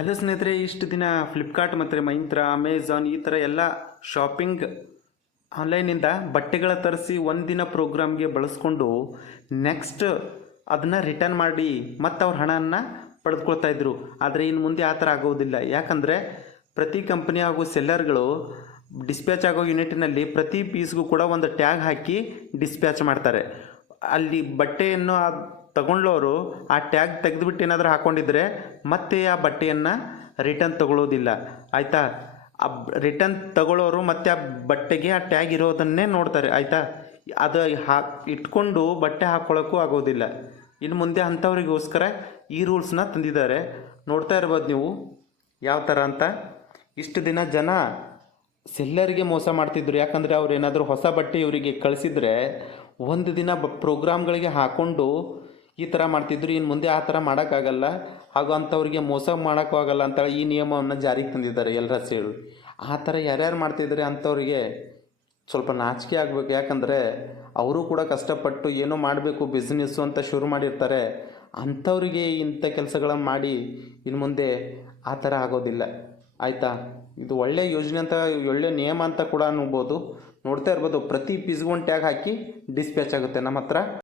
Hello ಸ್ನೇಹಿತರೆ, ಇಷ್ಟು ದಿನ ಫ್ಲಿಪ್ಕಾರ್ಟ್ ಮತ್ತು ಮೈಂತ್ರ ಅಮೆಝಾನ್ ಈ ಥರ ಎಲ್ಲ ಶಾಪಿಂಗ್ ಆನ್ಲೈನಿಂದ ಬಟ್ಟೆಗಳ ತರಿಸಿ ಒಂದಿನ ಪ್ರೋಗ್ರಾಮ್ಗೆ ಬಳಸ್ಕೊಂಡು ನೆಕ್ಸ್ಟ್ ಅದನ್ನು ರಿಟರ್ನ್ ಮಾಡಿ ಮತ್ತು ಅವ್ರ ಹಣನ ಪಡೆದುಕೊಳ್ತಾ ಇದ್ರು. ಆದರೆ ಇನ್ನು ಮುಂದೆ ಆ ಥರ ಆಗೋದಿಲ್ಲ. ಯಾಕಂದರೆ ಪ್ರತಿ ಕಂಪನಿ ಹಾಗೂ ಸೆಲ್ಲರ್ಗಳು ಡಿಸ್ಪ್ಯಾಚ್ ಆಗೋ ಯೂನಿಟ್ನಲ್ಲಿ ಪ್ರತಿ ಪೀಸ್ಗೂ ಕೂಡ ಒಂದು ಟ್ಯಾಗ್ ಹಾಕಿ ಡಿಸ್ಪ್ಯಾಚ್ ಮಾಡ್ತಾರೆ. ಅಲ್ಲಿ ಬಟ್ಟೆಯನ್ನು ತಗೊಂಡವರು ಆ ಟ್ಯಾಗ್ ತೆಗೆದುಬಿಟ್ಟು ಏನಾದರೂ ಹಾಕ್ಕೊಂಡಿದ್ರೆ ಮತ್ತೆ ಆ ಬಟ್ಟೆಯನ್ನು ರಿಟರ್ನ್ ತಗೊಳ್ಳೋದಿಲ್ಲ ಆಯಿತಾ? ಆ ರಿಟರ್ನ್ ತಗೊಳ್ಳೋರು ಮತ್ತೆ ಆ ಬಟ್ಟೆಗೆ ಆ ಟ್ಯಾಗ್ ಇರೋದನ್ನೇ ನೋಡ್ತಾರೆ. ಆಯಿತಾ? ಅದು ಹಾ, ಇಟ್ಕೊಂಡು ಬಟ್ಟೆ ಹಾಕ್ಕೊಳ್ಳೋಕ್ಕೂ ಆಗೋದಿಲ್ಲ. ಇನ್ನು ಮುಂದೆ ಅಂಥವ್ರಿಗೋಸ್ಕರ ಈ ರೂಲ್ಸ್ನ ತಂದಿದ್ದಾರೆ. ನೋಡ್ತಾ ಇರ್ಬೋದು ನೀವು ಯಾವ ಥರ ಅಂತ. ಇಷ್ಟು ದಿನ ಜನ ಸೆಲ್ಲರಿಗೆ ಮೋಸ ಮಾಡ್ತಿದ್ರು. ಯಾಕಂದರೆ ಅವ್ರು ಏನಾದರೂ ಹೊಸ ಬಟ್ಟೆ ಇವರಿಗೆ ಕಳಿಸಿದ್ರೆ ಒಂದು ದಿನ ಬ ಪ್ರೋಗ್ರಾಮ್ಗಳಿಗೆ ಹಾಕ್ಕೊಂಡು ಈ ಥರ ಮಾಡ್ತಿದ್ರು ಇನ್ನು ಮುಂದೆ ಆ ಥರ ಮಾಡೋಕ್ಕಾಗಲ್ಲ. ಹಾಗೂ ಅಂಥವ್ರಿಗೆ ಮೋಸ ಮಾಡೋಕ್ಕೂ ಆಗಲ್ಲ ಅಂತ ಈ ನಿಯಮವನ್ನು ಜಾರಿಗೆ ತಂದಿದ್ದಾರೆ ಎಲ್ಲರ ಸೇರು. ಆ ಥರ ಯಾರ್ಯಾರು ಮಾಡ್ತಿದ್ದಾರೆ ಅಂಥವ್ರಿಗೆ ಸ್ವಲ್ಪ ನಾಚಿಕೆ ಆಗಬೇಕು. ಯಾಕಂದರೆ ಅವರು ಕೂಡ ಕಷ್ಟಪಟ್ಟು ಏನೋ ಮಾಡಬೇಕು ಬಿಸ್ನೆಸ್ಸು ಅಂತ ಶುರು ಮಾಡಿರ್ತಾರೆ. ಅಂಥವ್ರಿಗೆ ಇಂಥ ಕೆಲಸಗಳನ್ನು ಮಾಡಿ ಇನ್ನು ಮುಂದೆ ಆ ಥರ ಆಗೋದಿಲ್ಲ. ಆಯಿತಾ? ಇದು ಒಳ್ಳೆಯ ಯೋಜನೆ ಅಂತ ಒಳ್ಳೆಯ ನಿಯಮ ಅಂತ ಕೂಡ ಅನ್ಬೋದು. ನೋಡ್ತಾ ಇರ್ಬೋದು. ಪ್ರತಿ ಪಿಸ್ಗೊಂಡು ಟ್ಯಾಗ್ ಹಾಕಿ ಡಿಸ್ಪ್ಯಾಚ್ ಆಗುತ್ತೆ. ನಮ್ಮ ಹತ್ರ